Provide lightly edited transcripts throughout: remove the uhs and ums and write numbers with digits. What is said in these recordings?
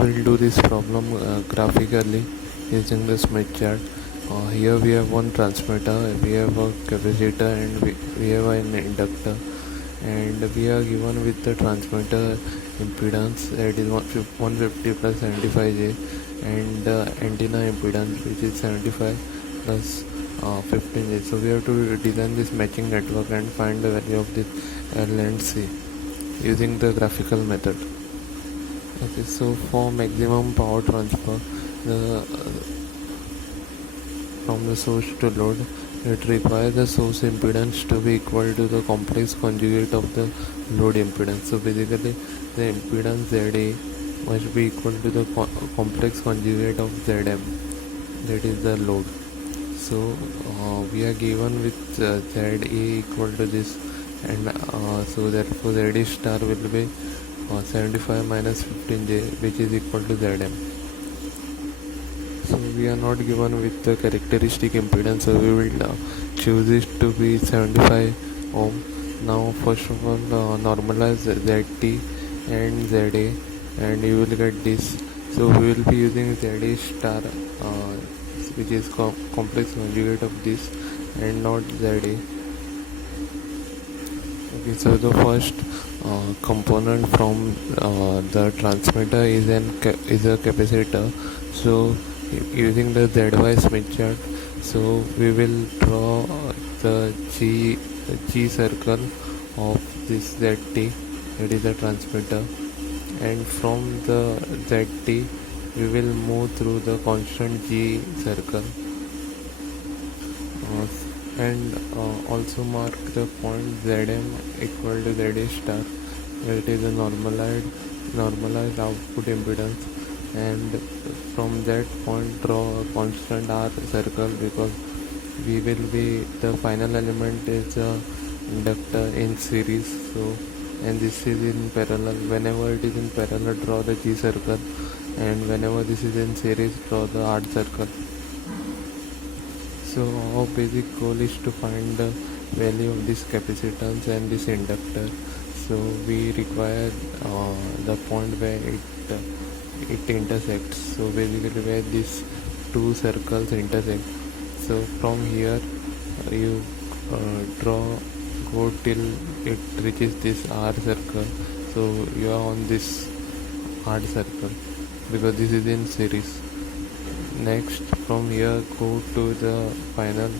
will do this problem graphically using the smith chart. Here we have one transmitter, we have a capacitor, and we have an inductor, and we are given with the transmitter impedance, that is 150 plus 75J, and antenna impedance, which is 75 plus 15J. So we have to design this matching network and find the value of this L and C using the graphical method. Okay, so for maximum power transfer, from the source to load, it requires the source impedance to be equal to the complex conjugate of the load impedance. So basically, the impedance ZA must be equal to the complex conjugate of ZM, that is the load. So we are given with ZA equal to this, and so therefore ZA star will be 75 minus 15J, which is equal to Zm. So we are not given with the characteristic impedance, so we will choose it to be 75 ohm. Now first of all normalize ZT and ZA, and you will get this. So we will be using ZA star, which is complex conjugate of this, and not ZA. Okay, so the first component from the transmitter is a capacitor. So using the ZY smith chart, so we will draw the G circle of this ZT, that is the transmitter, and from the ZT we will move through the constant G circle, and also mark the point Zm equal to ZA star, that is a normalized output impedance, and from that point draw a constant R circle, because we will be, the final element is a inductor in series, so, and this is in parallel. Whenever it is in parallel, draw the G circle, and whenever this is in series, draw the R circle. So our basic goal is to find the value of this capacitance and this inductor. So we require the point where it intersects, so basically where these two circles intersect. So from here you go till it reaches this R circle, so you are on this R circle because this is in series. Next, from here go to the final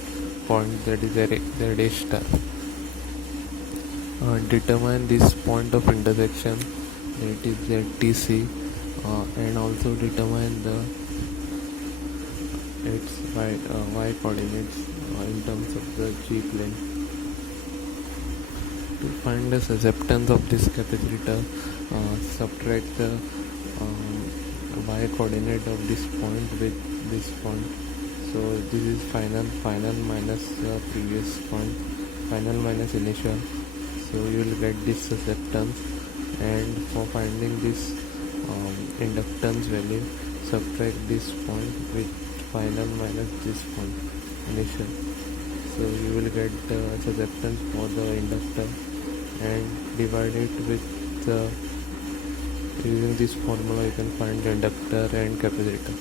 point, that is ZA star. Determine this point of intersection, that is ZTC, and also determine its y coordinates in terms of the G plane. To find the susceptance of this capacitor, subtract the y coordinate of this point with this point. So this is final minus the previous point, final minus initial. So you will get this susceptance, and for finding this inductance value, subtract this point with final minus this point, initial. So you will get the susceptance for the inductor, and divide it with using this formula you can find the inductor and capacitor.